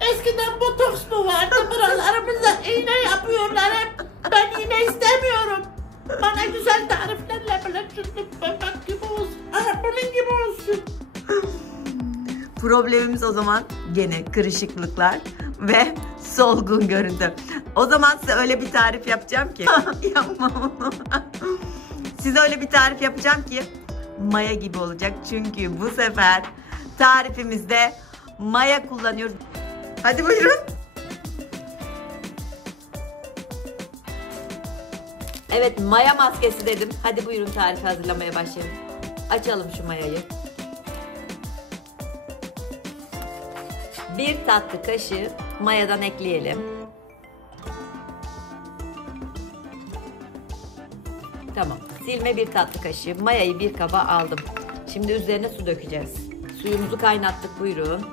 Eskiden botoks mu vardı? Buralarımıza iğne yapıyorlar hep. Ben iğne istemiyorum. Bana güzel tariflerle böyle bebek gibi olsun. Aha, bunun gibi olsun. Problemimiz o zaman gene kırışıklıklar ve solgun görüntü. O zaman size öyle bir tarif yapacağım ki yapmam onu. Size öyle bir tarif yapacağım ki maya gibi olacak. Çünkü bu sefer tarifimizde maya kullanıyoruz. Hadi buyurun. Evet, maya maskesi dedim. Hadi buyurun tarifi hazırlamaya başlayalım. Açalım şu mayayı. 1 tatlı kaşığı mayadan ekleyelim. Tamam. Silme 1 tatlı kaşığı. Mayayı bir kaba aldım. Şimdi üzerine su dökeceğiz. Suyumuzu kaynattık, buyurun.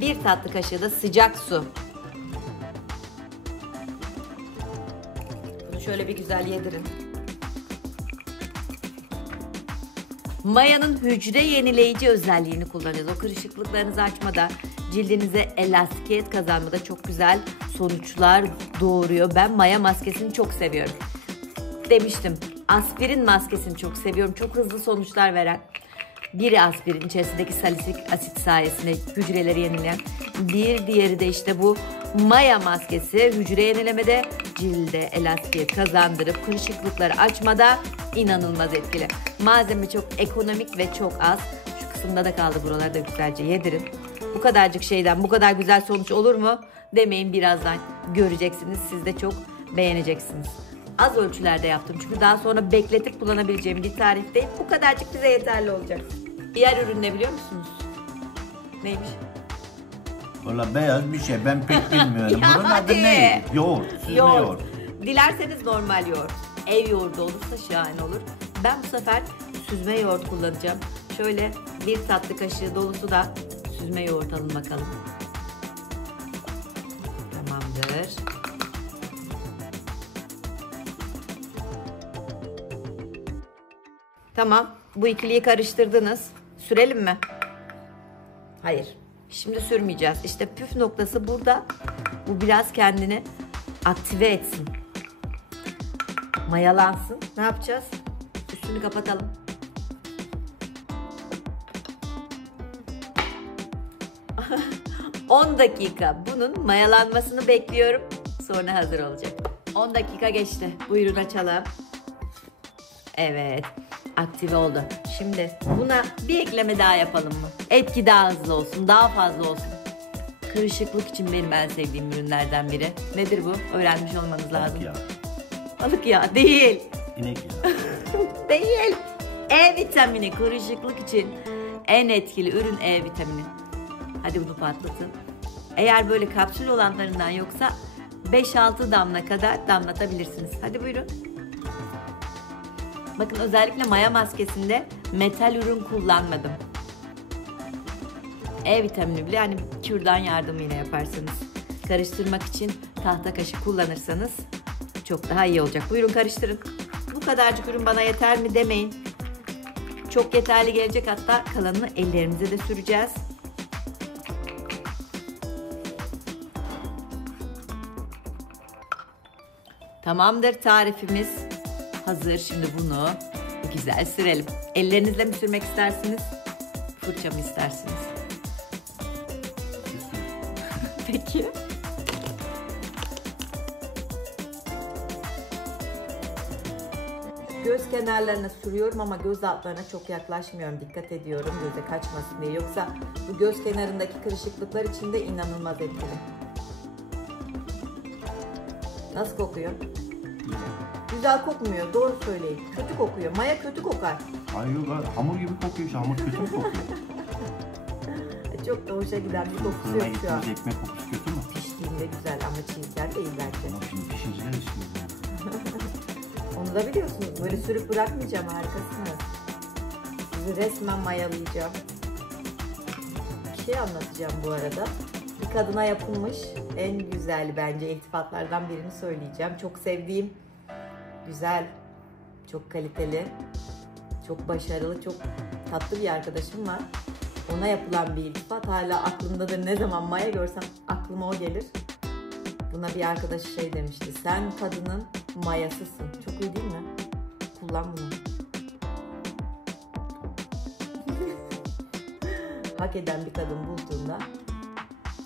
1 tatlı kaşığı da sıcak su. Bunu şöyle bir güzel yedirin. Mayanın hücre yenileyici özelliğini kullanacağız. O kırışıklıklarınızı açmada, cildinize elastikiyet kazanmada çok güzel sonuçlar doğuruyor. Ben maya maskesini çok seviyorum. Demiştim, aspirin maskesini çok seviyorum. Çok hızlı sonuçlar veren. Biri aspirin içerisindeki salisylik asit sayesinde hücreleri yenileyen. Bir diğeri de işte bu maya maskesi. Hücre yenilemede, cilde elastikiyet kazandırıp kırışıklıkları açmada inanılmaz etkili. Malzeme çok ekonomik ve çok az. Şu kısımda da kaldı, buralarda güzelce yedirin. Bu kadarcık şeyden bu kadar güzel sonuç olur mu demeyin, birazdan göreceksiniz. Siz de çok beğeneceksiniz. Az ölçülerde yaptım çünkü daha sonra bekletip kullanabileceğim bir tarif değil. Bu kadarcık bize yeterli olacak. Diğer ürün ne biliyor musunuz? Neymiş? Valla beyaz bir şey, ben pek bilmiyorum. Ya Bunun hadi. adı ne? Yoğurt, süzme yoğurt. Dilerseniz normal yoğurt. Ev yoğurdu olursa şahane olur. Ben bu sefer süzme yoğurt kullanacağım. Şöyle 1 tatlı kaşığı dolusu da süzme yoğurt alın bakalım. Tamamdır. Tamam. Bu ikiliyi karıştırdınız. Sürelim mi? Hayır. Şimdi sürmeyeceğiz. İşte püf noktası burada. Bu biraz kendini aktive etsin. Mayalansın. Ne yapacağız? Üstünü kapatalım. ...10 dakika bunun mayalanmasını bekliyorum. Sonra hazır olacak. 10 dakika geçti. Buyurun açalım. Evet. Aktive oldu. Şimdi buna bir ekleme daha yapalım mı? Etki daha hızlı olsun. Daha fazla olsun. Kırışıklık için benim en sevdiğim ürünlerden biri. Nedir bu? Öğrenmiş olmanız lazım. Balık yağı. Balık yağı değil. İnek yağı. Değil. E vitamini kırışıklık için en etkili ürün E vitamini. Hadi bunu patlatın. Eğer böyle kapsül olanlarından yoksa 5-6 damla kadar damlatabilirsiniz. Hadi buyurun. Bakın özellikle maya maskesinde metal ürün kullanmadım. E vitamini bile yani kürdan yardımıyla yaparsanız. Karıştırmak için tahta kaşık kullanırsanız çok daha iyi olacak. Buyurun karıştırın. Bu kadarcık ürün bana yeter mi demeyin. Çok yeterli gelecek, hatta kalanını ellerimize de süreceğiz. Tamamdır, tarifimiz hazır. Şimdi bunu güzel sürelim. Ellerinizle mi sürmek istersiniz? Fırça mı istersiniz? Peki. Göz kenarlarına sürüyorum ama göz altlarına çok yaklaşmıyorum. Dikkat ediyorum göze kaçmasın diye. Yoksa bu göz kenarındaki kırışıklıklar için de inanılmaz etkili. Nasıl kokuyor? Güzel kokmuyor. Doğru söyleyin. Kötü kokuyor. Maya kötü kokar. Ay yok, hamur gibi kokuyor işte. Hamur kötü mü kokuyor? Çok da hoşa giden bir kokusu Fırına yok şu an. gittiğimiz ekmek kokusu kötü mü? Piştiğinde güzel ama çiğken değil belki. Ama şimdi pişireceğiz şimdi. Onu da biliyorsunuz. Böyle sürüp bırakmayacağım, harikasınız. Sizi resmen mayalayacağım. Bir şey anlatacağım bu arada. Bir kadına yapılmış en güzel bence iltifatlardan birini söyleyeceğim. Çok sevdiğim, güzel, çok kaliteli, çok başarılı, çok tatlı bir arkadaşım var. ona yapılan bir iltifat. Hala aklımdadır, ne zaman maya görsem aklıma o gelir. Buna bir arkadaş şey demişti, sen kadının mayasısın. Çok iyi değil mi? Kullan bunu. Hak eden bir kadın bulduğunda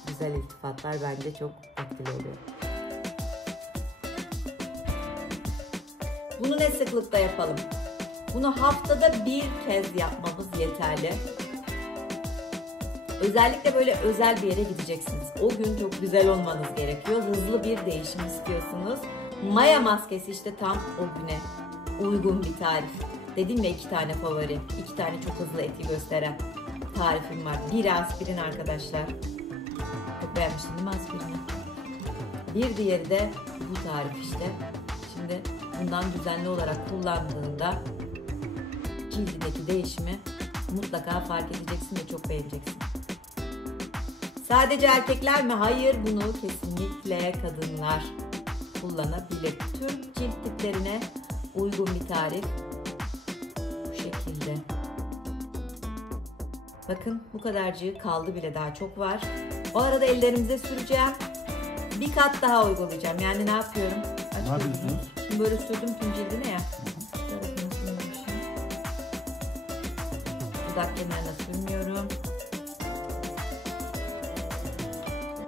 güzel iltifatlar bence çok etkili oluyor. Bunu ne sıklıkta yapalım? Bunu haftada bir kez yapmamız yeterli. Özellikle böyle özel bir yere gideceksiniz. O gün çok güzel olmanız gerekiyor. Hızlı bir değişim istiyorsunuz. Maya maskesi işte tam o güne uygun bir tarif. Dedim ya 2 tane favori. 2 tane çok hızlı eti gösteren tarifim var. Biri aspirin arkadaşlar. Çok beğenmiştim değil mi aspirini? Bir diğeri de bu tarif işte. Şimdi bundan düzenli olarak kullandığında cildindeki değişimi mutlaka fark edeceksin ve çok beğeneceksin. Sadece erkekler mi? Hayır, bunu kesinlikle kadınlar kullanabilir. Tüm cilt tiplerine uygun bir tarif. Bu şekilde. Bakın bu kadarcığı kaldı bile, daha çok var. O arada ellerimize süreceğim. Bir kat daha uygulayacağım. Yani ne yapıyorum? Ne yapıyorsunuz? Şimdi böyle sürdüm tüm cildine ya. Dudak kenarına sürmüyorum.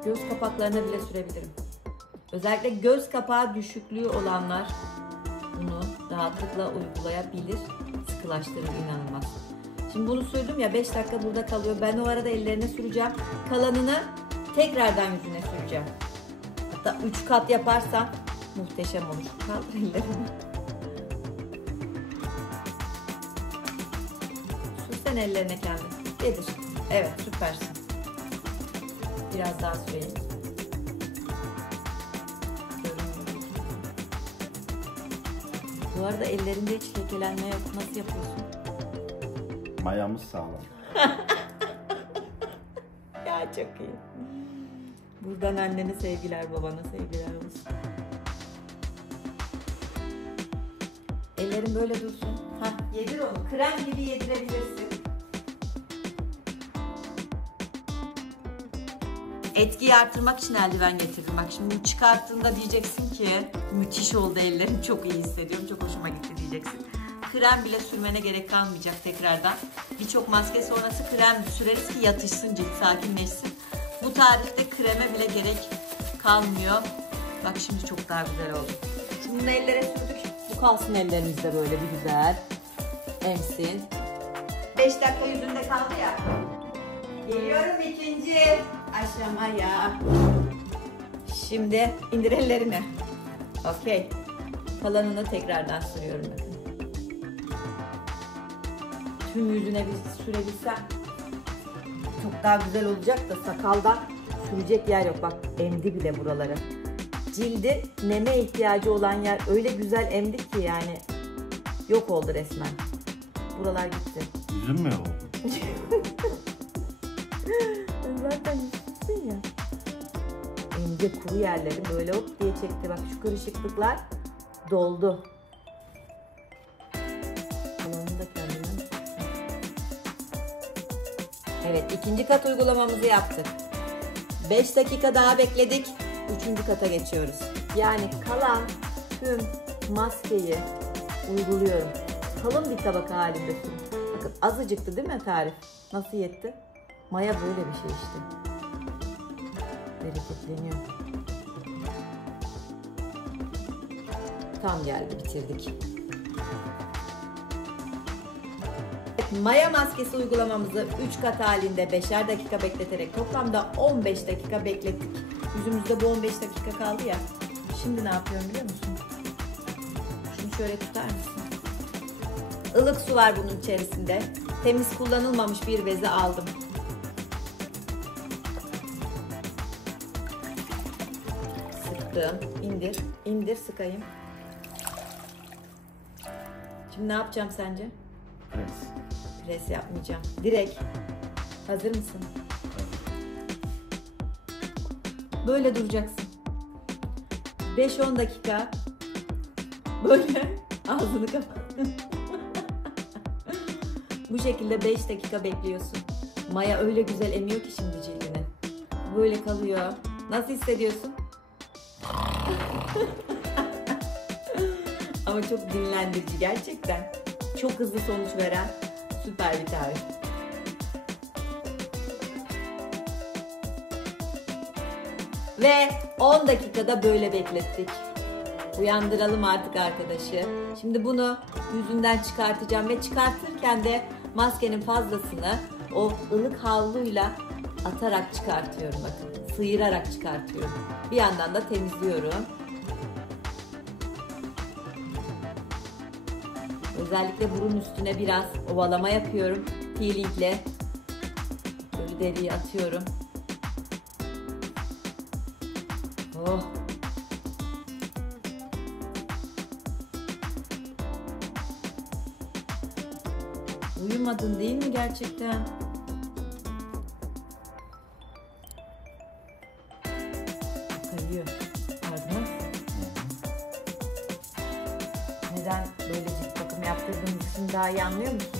Göz kapaklarına bile sürebilirim. Özellikle göz kapağı düşüklüğü olanlar bunu rahatlıkla uygulayabilir. Sıkılaştırır inanılmaz. Şimdi bunu sürdüm ya, 5 dakika burada kalıyor. Ben o arada ellerine süreceğim. Kalanını tekrardan yüzüne süreceğim. Hatta 3 kat yaparsam muhteşem olur. Kaldır ellerimi. Sürsene ellerine kendin. Yedir. Evet, süpersin. Biraz daha süreyim. Bu arada ellerinde hiç lekelenme yok. Nasıl yapıyorsun? Mayamız sağlam. Ya çok iyi. Buradan annene sevgiler, babana sevgiler olsun. Ellerin böyle dursun. Hah, yedir onu. Krem gibi yedirebilirsin. Etkiyi artırmak için eldiven getirdim. Bak şimdi bunu çıkarttığında diyeceksin ki müthiş oldu ellerim, çok iyi hissediyorum, çok hoşuma gitti diyeceksin. Krem bile sürmene gerek kalmayacak tekrardan. Birçok maske sonrası krem süreriz ki yatışsın cilt, sakinleşsin. Bu tarifte kreme bile gerek kalmıyor. Bak şimdi çok daha güzel oldu. Şimdi bunu ellere sürdük. Bu kalsın ellerimizde böyle bir güzel. Emsin. 5 dakika yüzünde kaldı ya. Geliyorum ikinci aşamaya. Şimdi indir ellerini. Okey. Kalanını tekrardan sürüyorum bakın. Tüm yüzüne bir sürebilsem çok daha güzel olacak da sakaldan sürecek yer yok. Bak emdi bile buraları. Cildi neme ihtiyacı olan yer öyle güzel emdik ki yani yok oldu resmen. Buralar gitti. Yüzüm mü oldu? Zaten yüzsün ya. İnce kuru yerleri böyle hop diye çekti. Bak şu kırışıklıklar doldu. Kalanını da kendinden. Evet, ikinci kat uygulamamızı yaptık. 5 dakika daha bekledik. 3. kata geçiyoruz. Yani kalan tüm maskeyi uyguluyorum. Kalın bir tabaka halinde sürün. Bakın azıcıktı değil mi tarif? Nasıl yetti? Maya böyle bir şey işte. Bereketleniyor. Tam geldi, bitirdik. Maya maskesi uygulamamızı 3 kat halinde 5'er dakika bekleterek toplamda 15 dakika beklettik. Yüzümüzde bu 15 dakika kaldı ya. Şimdi ne yapıyorum biliyor musun? Şunu şöyle tutar mısın? Ilık su var bunun içerisinde. Temiz kullanılmamış bir bezi aldım. Sıktım. İndir. İndir, sıkayım. Şimdi ne yapacağım sence? Pres. Pres yapmayacağım. Direkt. Hazır mısın? Böyle duracaksın. 5-10 dakika böyle ağzını kapat. Bu şekilde 5 dakika bekliyorsun. Maya öyle güzel emiyor ki şimdi cildini. Böyle kalıyor. Nasıl hissediyorsun? Ama çok dinlendirici gerçekten. Çok hızlı sonuç veren süper bir tarif. Ve 10 dakikada böyle beklettik. Uyandıralım artık arkadaşı. Şimdi bunu yüzünden çıkartacağım ve çıkartırken de maskenin fazlasını o ılık havluyla atarak çıkartıyorum bakın. Sıyırarak çıkartıyorum. Bir yandan da temizliyorum. Özellikle burun üstüne biraz ovalama yapıyorum. Peelingle. Böyle deriyi atıyorum. Oh. Uyumadın değil mi gerçekten? Kayıyor. Pardon. Neden böyle cilt bakımı yaptırdığımız için daha iyi anlıyor musun?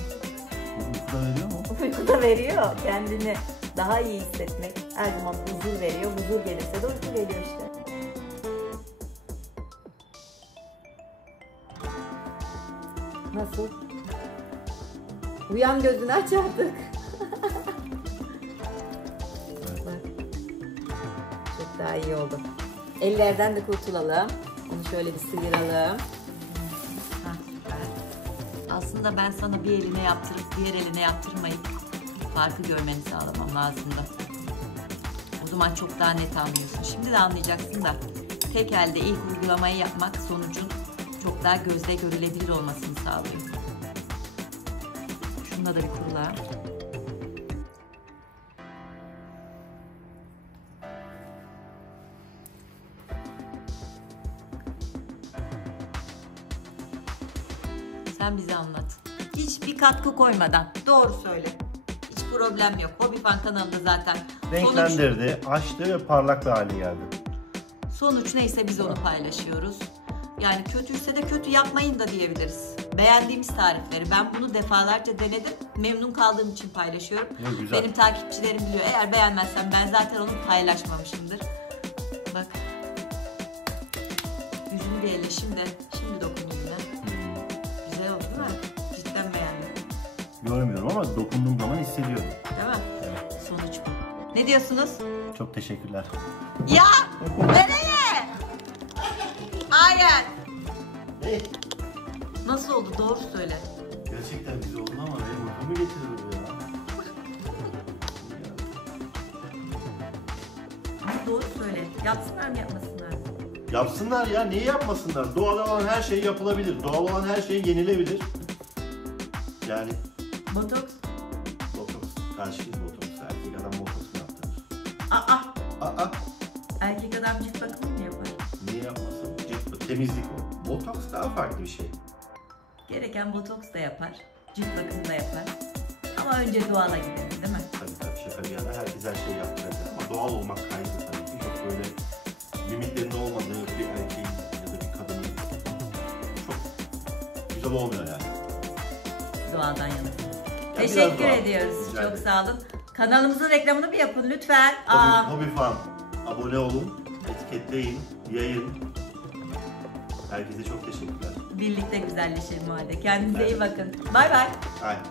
Uykuda veriyor mu? Uykuda veriyor. Kendini daha iyi hissetmek her zaman huzur veriyor. Huzur gelirse de uyku geliyor işte. Nasıl? Uyan, gözünü aç artık. Bak. Çok daha iyi oldu. Ellerden de kurtulalım. Onu şöyle bir sıyıralım. Hah, süper. Aslında ben sana bir eline yaptırıp diğer eline yaptırmayıp farkı görmeni sağlamam lazımdı. O zaman çok daha net anlıyorsun. Şimdi de anlayacaksın da tek elde ilk uygulamayı yapmak sonucun çok daha gözle görülebilir olmasını sağlıyor. Şunda da bir kurula. Sen bize anlat. Hiçbir katkı koymadan. Doğru söyle. Hiç problem yok. Hobifan kanalında zaten. Renklendirdi, açtı ve parlak bir hale geldi. Sonuç neyse biz onu paylaşıyoruz. Yani kötüyse de kötü yapmayın da diyebiliriz. Beğendiğimiz tarifleri. Ben bunu defalarca denedim. Memnun kaldığım için paylaşıyorum. Güzel. Benim takipçilerim biliyor. Eğer beğenmezsem ben zaten onu paylaşmamışımdır. Bak. Yüzünü bir elle şimdi dokun yüzüne. Güzel oldu değil mi? Cidden beğendim. Görmüyorum ama dokunduğum zaman hissediyorum. Değil mi? Evet. Sonuç bu. Ne diyorsunuz? Çok teşekkürler. Ya! Nereye? Hayır. Ne? Nasıl oldu? Doğru söyle. Gerçekten güzel oldu ama benim uykumu getirir bu ya. Ama doğru söyle. Yapsınlar mı yapmasınlar mı? Yapsınlar ya, niye yapmasınlar? Doğal olan her şey yapılabilir. Doğal olan her şey yenilebilir. Yani Botoks? botoks, karşıyız botoks. Erkek adam botoks mu yaptırır? Aa! Erkek adam cilt bakımı mı yapar? Niye yapmasın? Temizlik o. Botoks daha farklı bir şey. Gereken botoks da yapar. Cilt bakımı da yapar. Ama önce doğala gidelim değil mi? Tabii şaka bir yana herkes her şeyi yaptırabilir ama doğal olmak kaydı tabii ki. Çok böyle mimiklerin olmadığı bir erkeğin ya da bir kadının çok güzel olmuyor yani. Doğadan yana. Ya Teşekkür biraz doğal. ediyoruz. Rica Çok ederim. sağ olun. Kanalımızın reklamını bir yapın lütfen. Hobifan. Abone olun, etiketleyin, yayın. Herkese çok teşekkürler. Birlikte güzelleşelim o halde. Kendinize iyi Evet. bakın. Bay bay. Aynen.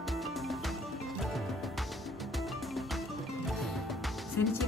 Seni çek.